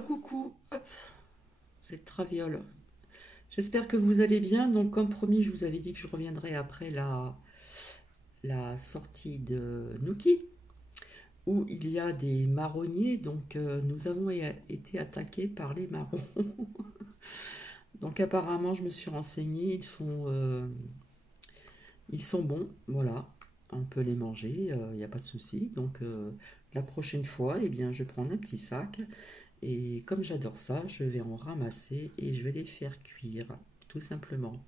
Coucou, hop, c'est Traviole. J'espère que vous allez bien. Donc, comme promis, je vous avais dit que je reviendrai après la sortie de Nuki, où il y a des marronniers. Donc, nous avons été attaqués par les marrons. Donc, apparemment, je me suis renseignée. Ils sont bons, voilà. On peut les manger, il n'y a pas de souci. Donc, la prochaine fois, eh bien, je prends un petit sac. Et comme j'adore ça, je vais en ramasser et je vais les faire cuire, tout simplement.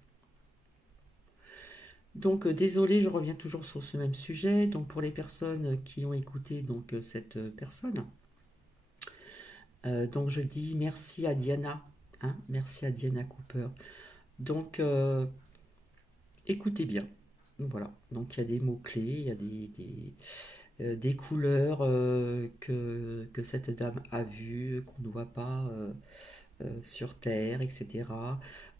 Donc désolé, je reviens toujours sur ce même sujet. Donc pour les personnes qui ont écouté cette personne, donc je dis merci à Diana, hein, merci à Diana Cooper. Donc écoutez bien. Voilà, donc il y a des mots-clés, il y a des couleurs que cette dame a vues, qu'on ne voit pas sur Terre, etc.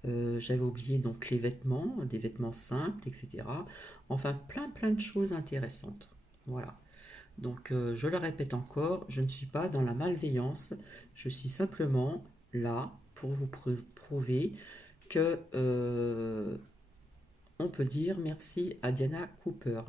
J'avais oublié donc les vêtements, des vêtements simples, etc. Enfin, plein de choses intéressantes. Voilà. Donc, je le répète encore, je ne suis pas dans la malveillance, je suis simplement là pour vous prouver que on peut dire merci à Diana Cooper.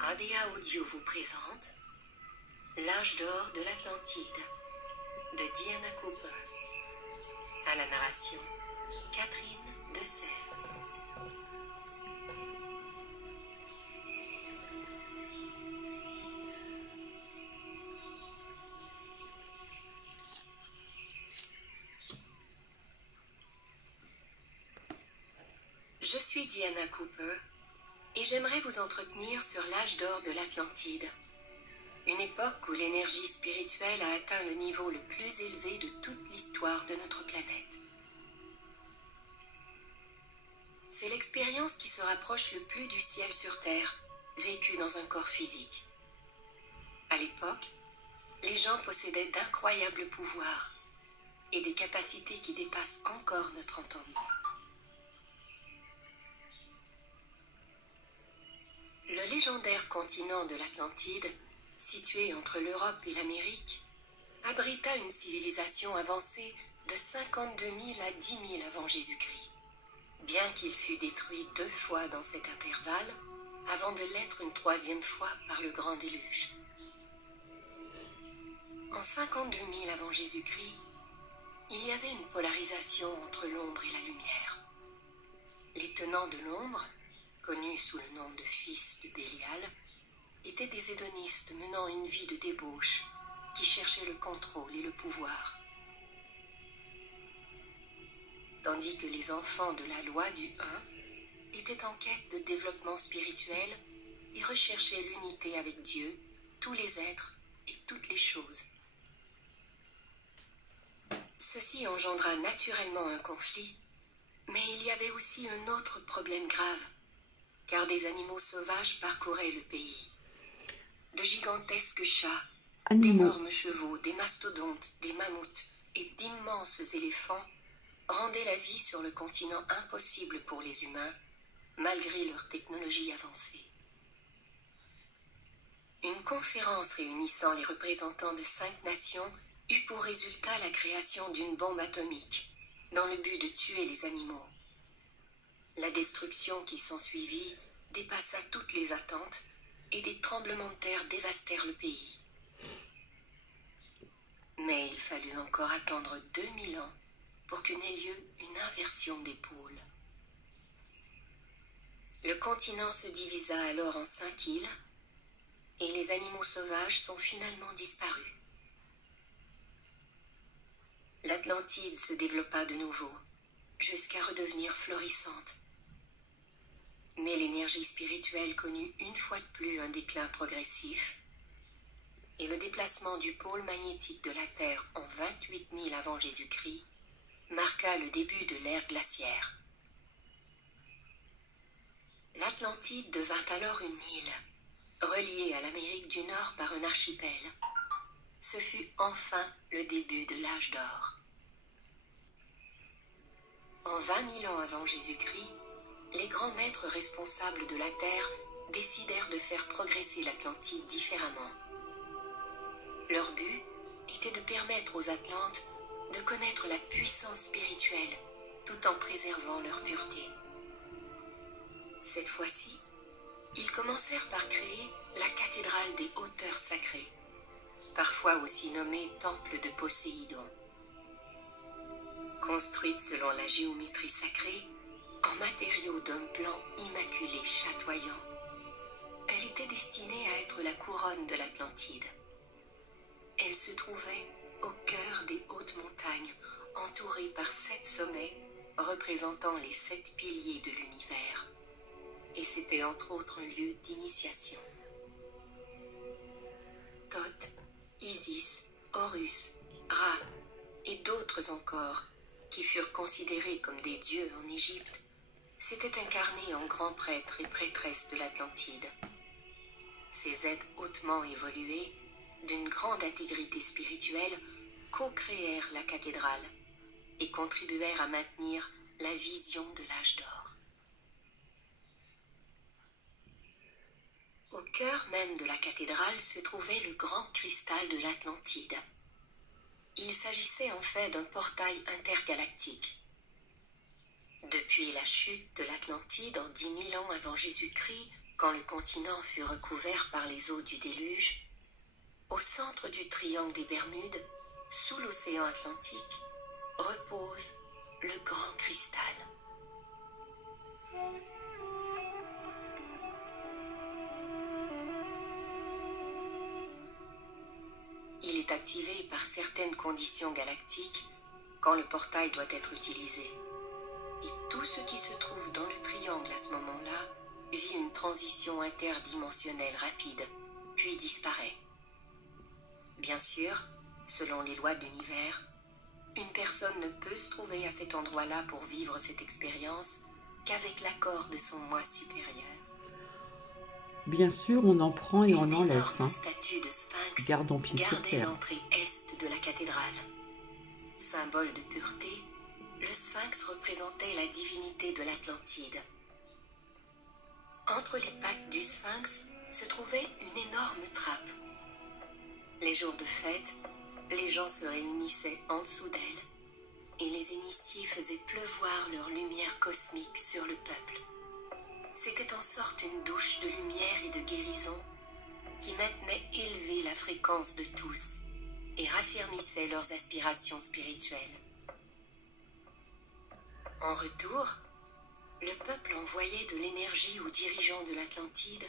ADA Audio vous présente L'âge d'or de l'Atlantide de Diana Cooper. À la narration, Catherine de Sèvres. Je suis Diana Cooper et j'aimerais vous entretenir sur l'âge d'or de l'Atlantide. Une époque où l'énergie spirituelle a atteint le niveau le plus élevé de toute l'histoire de notre planète. C'est l'expérience qui se rapproche le plus du ciel sur Terre, vécue dans un corps physique. À l'époque, les gens possédaient d'incroyables pouvoirs et des capacités qui dépassent encore notre entendement. Le légendaire continent de l'Atlantide, situé entre l'Europe et l'Amérique, abrita une civilisation avancée de 52 000 à 10 000 avant Jésus-Christ, bien qu'il fût détruit 2 fois dans cet intervalle, avant de l'être une 3e fois par le grand déluge. En 52 000 avant Jésus-Christ, il y avait une polarisation entre l'ombre et la lumière. Les tenants de l'ombre, connus sous le nom de fils de Bélial, étaient des hédonistes menant une vie de débauche qui cherchaient le contrôle et le pouvoir. Tandis que les enfants de la loi du 1 étaient en quête de développement spirituel et recherchaient l'unité avec Dieu, tous les êtres et toutes les choses. Ceci engendra naturellement un conflit, mais il y avait aussi un autre problème grave, car des animaux sauvages parcouraient le pays. De gigantesques chats, d'énormes chevaux, des mastodontes, des mammouths et d'immenses éléphants rendaient la vie sur le continent impossible pour les humains, malgré leur technologie avancée. Une conférence réunissant les représentants de 5 nations eut pour résultat la création d'une bombe atomique, dans le but de tuer les animaux. La destruction qui s'ensuivit dépassa toutes les attentes et des tremblements de terre dévastèrent le pays. Mais il fallut encore attendre 2000 ans pour que n'ait lieu une inversion des pôles. Le continent se divisa alors en 5 îles et les animaux sauvages sont finalement disparus. L'Atlantide se développa de nouveau, jusqu'à redevenir florissante. Mais l'énergie spirituelle connut une fois de plus un déclin progressif, et le déplacement du pôle magnétique de la Terre en 28 000 avant Jésus-Christ marqua le début de l'ère glaciaire. L'Atlantide devint alors une île, reliés à l'Amérique du Nord par un archipel. Ce fut enfin le début de l'âge d'or. En 20 000 ans avant Jésus-Christ, les grands maîtres responsables de la Terre décidèrent de faire progresser l'Atlantide différemment. Leur but était de permettre aux Atlantes de connaître la puissance spirituelle tout en préservant leur pureté. Cette fois-ci, ils commencèrent par créer la cathédrale des hauteurs sacrées, parfois aussi nommée Temple de Poséidon. Construite selon la géométrie sacrée, en matériaux d'un blanc immaculé chatoyant, elle était destinée à être la couronne de l'Atlantide. Elle se trouvait au cœur des hautes montagnes, entourée par 7 sommets représentant les 7 piliers de l'univers. Et c'était entre autres un lieu d'initiation. Thoth, Isis, Horus, Ra et d'autres encore, qui furent considérés comme des dieux en Égypte, s'étaient incarnés en grands prêtres et prêtresses de l'Atlantide. Ces êtres hautement évolués, d'une grande intégrité spirituelle, co-créèrent la cathédrale et contribuèrent à maintenir la vision de l'âge d'or. Au cœur même de la cathédrale se trouvait le grand cristal de l'Atlantide. Il s'agissait en fait d'un portail intergalactique. Depuis la chute de l'Atlantide en 10 000 ans avant Jésus-Christ, quand le continent fut recouvert par les eaux du déluge, au centre du triangle des Bermudes, sous l'océan Atlantique, repose le grand cristal. Il est activé par certaines conditions galactiques quand le portail doit être utilisé. Et tout ce qui se trouve dans le triangle à ce moment-là vit une transition interdimensionnelle rapide, puis disparaît. Bien sûr, selon les lois de l'univers, une personne ne peut se trouver à cet endroit-là pour vivre cette expérience qu'avec l'accord de son moi supérieur. Bien sûr, on en prend et on en laisse. Une statue de Sphinx Gardons pied sur gardait terre. l'entrée est de la cathédrale. Symbole de pureté, le Sphinx représentait la divinité de l'Atlantide. Entre les pattes du Sphinx se trouvait une énorme trappe. Les jours de fête, les gens se réunissaient en dessous d'elle et les initiés faisaient pleuvoir leur lumière cosmique sur le peuple. C'était en sorte une douche de lumière et de guérison qui maintenait élevée la fréquence de tous et raffermissait leurs aspirations spirituelles. En retour, le peuple envoyait de l'énergie aux dirigeants de l'Atlantide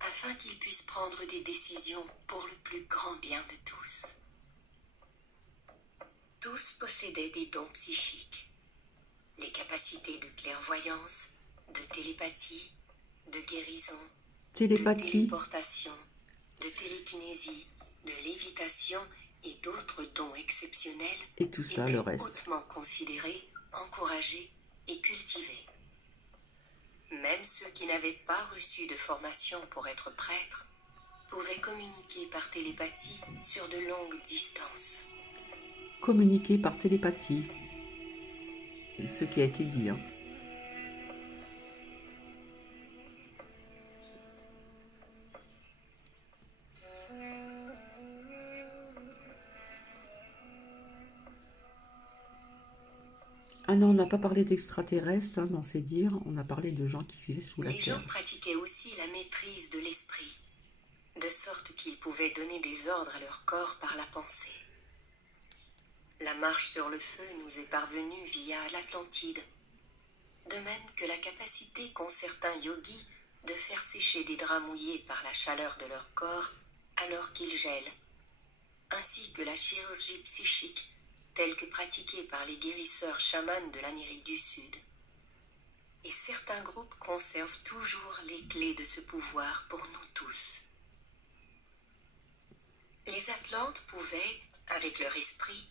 afin qu'ils puissent prendre des décisions pour le plus grand bien de tous. Tous possédaient des dons psychiques, les capacités de clairvoyance, de télépathie, de guérison, de téléportation, de télékinésie, de lévitation et d'autres dons exceptionnels et tout ça, étaient le reste. hautement considérés, encouragés et cultivés. Même ceux qui n'avaient pas reçu de formation pour être prêtres pouvaient communiquer par télépathie sur de longues distances. Communiquer par télépathie, c'est ce qui a été dit. Ah non, on n'a pas parlé d'extraterrestres dans ces dires, on a parlé de gens qui vivaient sous la terre. Les gens pratiquaient aussi la maîtrise de l'esprit, de sorte qu'ils pouvaient donner des ordres à leur corps par la pensée. La marche sur le feu nous est parvenue via l'Atlantide, de même que la capacité qu'ont certains yogis de faire sécher des draps mouillés par la chaleur de leur corps alors qu'ils gèlent, ainsi que la chirurgie psychique telle que pratiquée par les guérisseurs chamans de l'Amérique du Sud. Et certains groupes conservent toujours les clés de ce pouvoir pour nous tous. Les Atlantes pouvaient, avec leur esprit,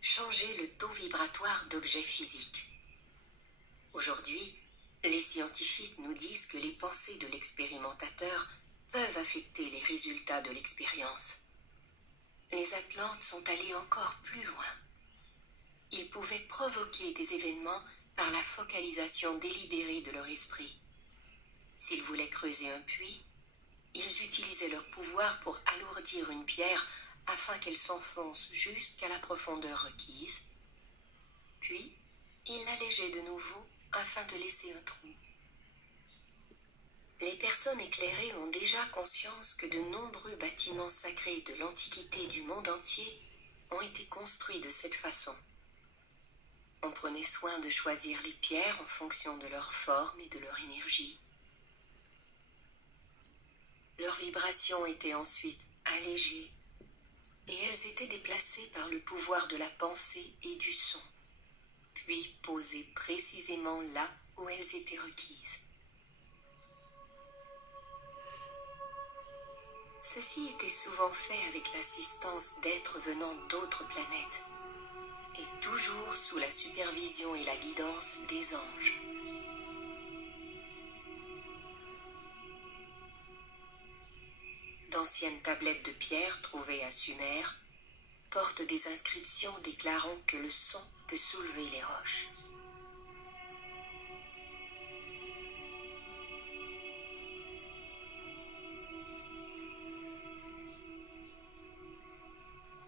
changer le taux vibratoire d'objets physiques. Aujourd'hui, les scientifiques nous disent que les pensées de l'expérimentateur peuvent affecter les résultats de l'expérience. Les Atlantes sont allés encore plus loin. Ils pouvaient provoquer des événements par la focalisation délibérée de leur esprit. S'ils voulaient creuser un puits, ils utilisaient leur pouvoir pour alourdir une pierre afin qu'elle s'enfonce jusqu'à la profondeur requise. Puis, ils l'allégeaient de nouveau afin de laisser un trou. Les personnes éclairées ont déjà conscience que de nombreux bâtiments sacrés de l'Antiquité du monde entier ont été construits de cette façon. On prenait soin de choisir les pierres en fonction de leur forme et de leur énergie. Leurs vibrations étaient ensuite allégées et elles étaient déplacées par le pouvoir de la pensée et du son, puis posées précisément là où elles étaient requises. Ceci était souvent fait avec l'assistance d'êtres venant d'autres planètes, et toujours sous la supervision et la guidance des anges. D'anciennes tablettes de pierre trouvées à Sumer portent des inscriptions déclarant que le son peut soulever les roches.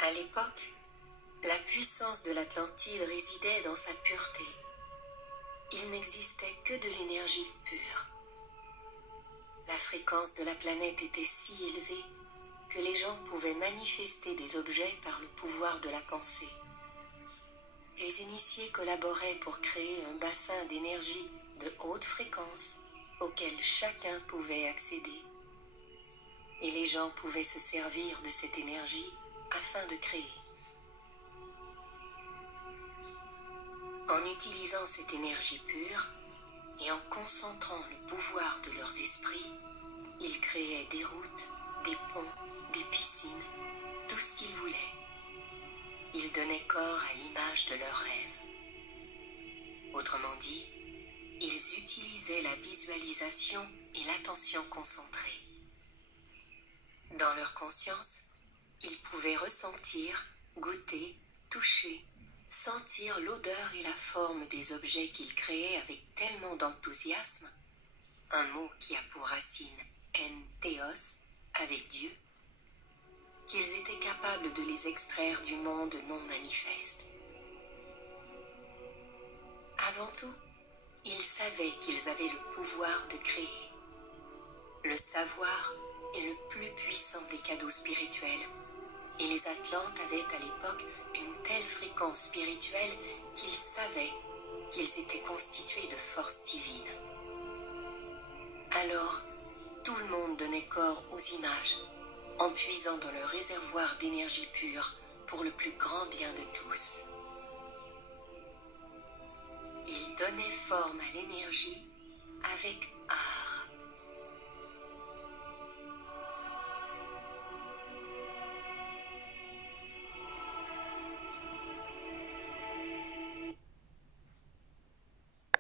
À l'époque, la puissance de l'Atlantide résidait dans sa pureté. Il n'existait que de l'énergie pure. La fréquence de la planète était si élevée que les gens pouvaient manifester des objets par le pouvoir de la pensée. Les initiés collaboraient pour créer un bassin d'énergie de haute fréquence auquel chacun pouvait accéder. Et les gens pouvaient se servir de cette énergie afin de créer. En utilisant cette énergie pure et en concentrant le pouvoir de leurs esprits, ils créaient des routes, des ponts, des piscines, tout ce qu'ils voulaient. Ils donnaient corps à l'image de leurs rêves. Autrement dit, ils utilisaient la visualisation et l'attention concentrée. Dans leur conscience, ils pouvaient ressentir, goûter, toucher, sentir l'odeur et la forme des objets qu'ils créaient avec tellement d'enthousiasme, un mot qui a pour racine en-théos, avec Dieu, qu'ils étaient capables de les extraire du monde non manifeste. Avant tout, ils savaient qu'ils avaient le pouvoir de créer. Le savoir est le plus puissant des cadeaux spirituels, et les Atlantes avaient à l'époque une telle fréquence spirituelle qu'ils savaient qu'ils étaient constitués de forces divines. Alors, tout le monde donnait corps aux images, en puisant dans le réservoir d'énergie pure pour le plus grand bien de tous. Ils donnaient forme à l'énergie avec art.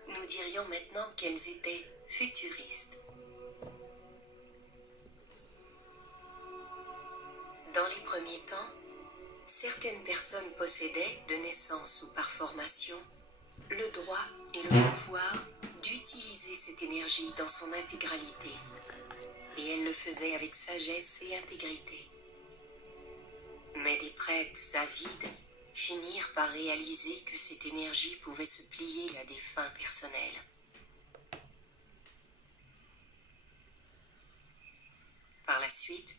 Nous dirions maintenant qu'elles étaient futuristes. Dans les premiers temps, certaines personnes possédaient, de naissance ou par formation, le droit et le pouvoir d'utiliser cette énergie dans son intégralité, et elles le faisaient avec sagesse et intégrité. Mais des prêtres avides finirent par réaliser que cette énergie pouvait se plier à des fins personnelles. Par la suite,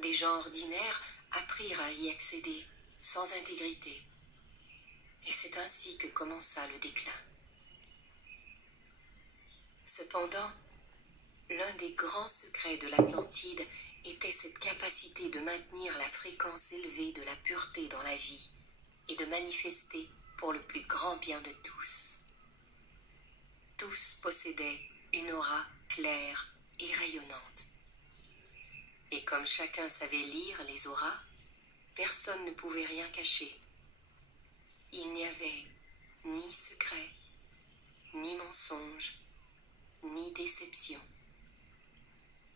des gens ordinaires apprirent à y accéder sans intégrité, et c'est ainsi que commença le déclin. Cependant, l'un des grands secrets de l'Atlantide était cette capacité de maintenir la fréquence élevée de la pureté dans la vie et de manifester pour le plus grand bien de tous. Tous possédaient une aura claire et rayonnante. Et comme chacun savait lire les auras, personne ne pouvait rien cacher. Il n'y avait ni secret, ni mensonge, ni déception.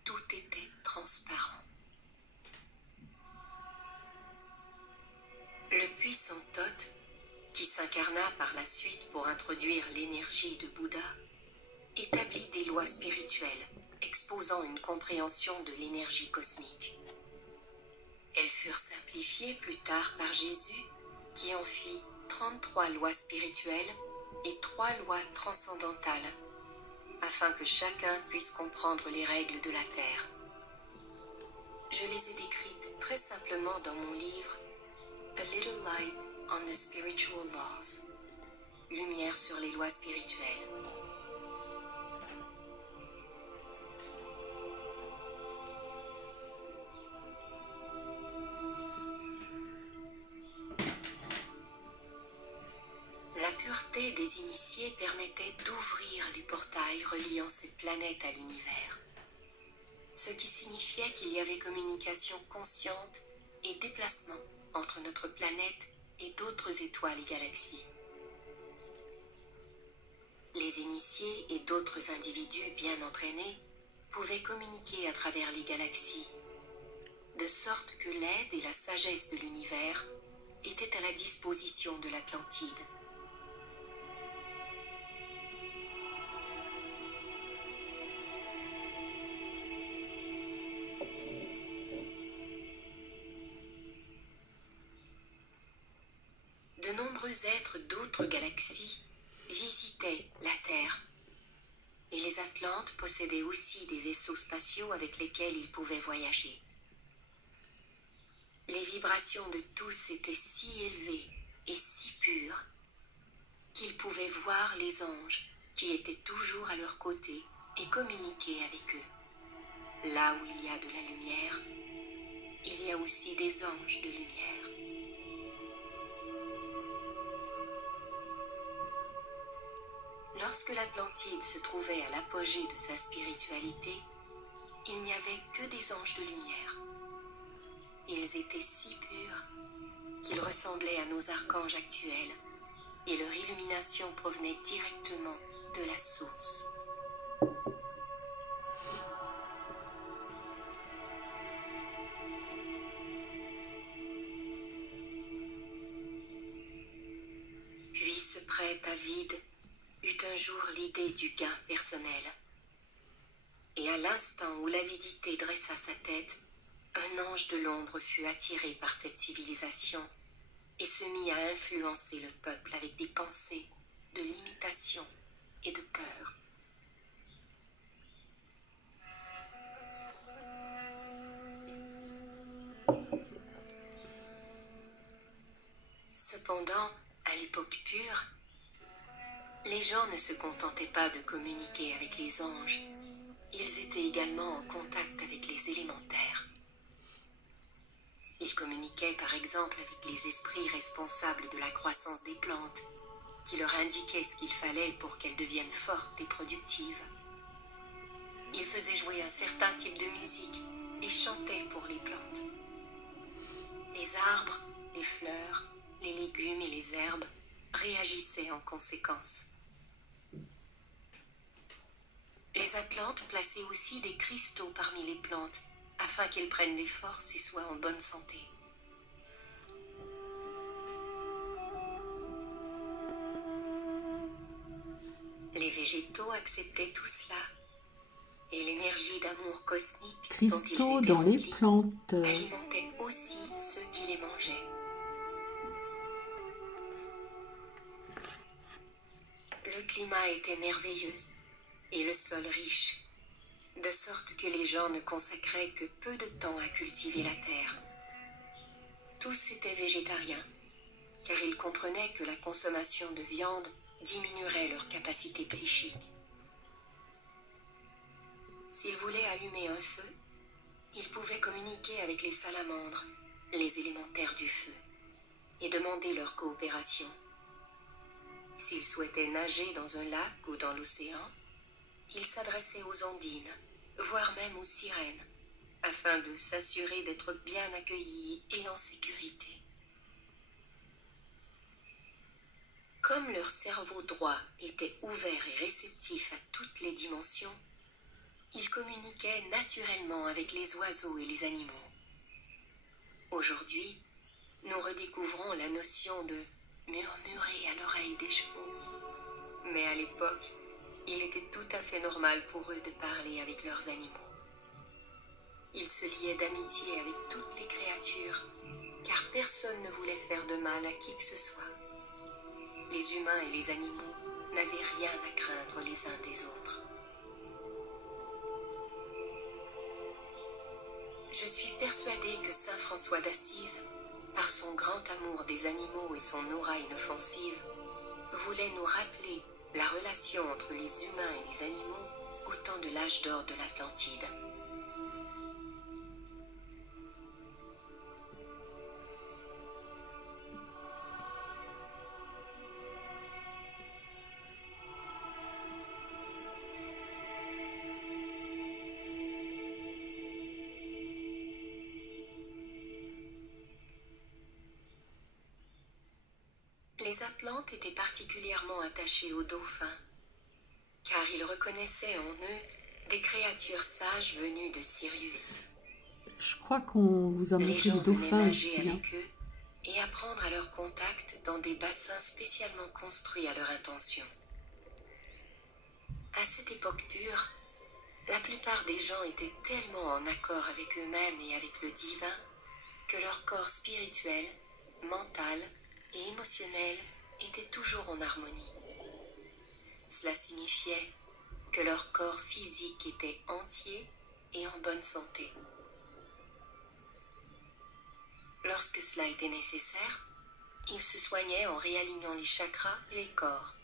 tout était transparent. Le puissant Thoth, qui s'incarna par la suite pour introduire l'énergie de Bouddha, établit des lois spirituelles exposant une compréhension de l'énergie cosmique. Elles furent simplifiées plus tard par Jésus, qui en fit 33 lois spirituelles et 3 lois transcendantales, afin que chacun puisse comprendre les règles de la Terre. Je les ai décrites très simplement dans mon livre A Little Light on the Spiritual Laws, Lumière sur les lois spirituelles. La pureté des initiés permettait d'ouvrir les portails reliant cette planète à l'univers, ce qui signifiait qu'il y avait communication consciente et déplacement entre notre planète et d'autres étoiles et galaxies. Les initiés et d'autres individus bien entraînés pouvaient communiquer à travers les galaxies, de sorte que l'aide et la sagesse de l'univers étaient à la disposition de l'Atlantide. De nombreux êtres d'autres galaxies visitaient la Terre, et les Atlantes possédaient aussi des vaisseaux spatiaux avec lesquels ils pouvaient voyager. Les vibrations de tous étaient si élevées et si pures qu'ils pouvaient voir les anges qui étaient toujours à leur côté et communiquer avec eux. Là où il y a de la lumière, il y a aussi des anges de lumière. Lorsque l'Atlantide se trouvait à l'apogée de sa spiritualité, il n'y avait que des anges de lumière. Ils étaient si purs qu'ils ressemblaient à nos archanges actuels, et leur illumination provenait directement de la source. Puis ce prêtre avide eut un jour l'idée du gain personnel. Et à l'instant où l'avidité dressa sa tête, un ange de l'ombre fut attiré par cette civilisation et se mit à influencer le peuple avec des pensées de limitation et de peur. Cependant, à l'époque pure, les gens ne se contentaient pas de communiquer avec les anges, ils étaient également en contact avec les élémentaires. Ils communiquaient par exemple avec les esprits responsables de la croissance des plantes, qui leur indiquaient ce qu'il fallait pour qu'elles deviennent fortes et productives. Ils faisaient jouer un certain type de musique et chantaient pour les plantes. Les arbres, les fleurs, les légumes et les herbes réagissaient en conséquence. Les Atlantes plaçaient aussi des cristaux parmi les plantes afin qu'elles prennent des forces et soient en bonne santé. Les végétaux acceptaient tout cela, et l'énergie d'amour cosmique dont ils Cristaux étaient dans les remplis plantes. alimentait aussi ceux qui les mangeaient. Le climat était merveilleux et le sol riche, de sorte que les gens ne consacraient que peu de temps à cultiver la terre. Tous étaient végétariens, car ils comprenaient que la consommation de viande diminuerait leur capacité psychique. S'ils voulaient allumer un feu, ils pouvaient communiquer avec les salamandres, les élémentaires du feu, et demander leur coopération. S'ils souhaitaient nager dans un lac ou dans l'océan, ils s'adressaient aux ondines, voire même aux sirènes, afin de s'assurer d'être bien accueillis et en sécurité. Comme leur cerveau droit était ouvert et réceptif à toutes les dimensions, Ils communiquaient naturellement avec les oiseaux et les animaux. Aujourd'hui, nous redécouvrons la notion de murmurer à l'oreille des chevaux. Mais à l'époque, il était tout à fait normal pour eux de parler avec leurs animaux. Ils se liaient d'amitié avec toutes les créatures, car personne ne voulait faire de mal à qui que ce soit. Les humains et les animaux n'avaient rien à craindre les uns des autres. Je suis persuadée que saint François d'Assise, par son grand amour des animaux et son aura inoffensive, voulait nous rappeler la relation entre les humains et les animaux au temps de l'âge d'or de l'Atlantide. Les Atlantes étaient particulièrement attachés aux dauphins, car ils reconnaissaient en eux des créatures sages venues de Sirius. Je crois qu'on vous a Les montré gens les venaient dauphins nager ici. Hein. avec eux et apprendre à leur contact dans des bassins spécialement construits à leur intention. À cette époque pure, la plupart des gens étaient tellement en accord avec eux-mêmes et avec le divin que leur corps spirituel, mental et émotionnel étaient toujours en harmonie. Cela signifiait que leur corps physique était entier et en bonne santé. Lorsque cela était nécessaire, ils se soignaient en réalignant les chakras et les corps.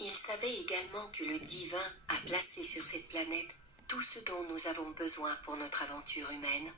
Ils savaient également que le divin a placé sur cette planète tout ce dont nous avons besoin pour notre aventure humaine,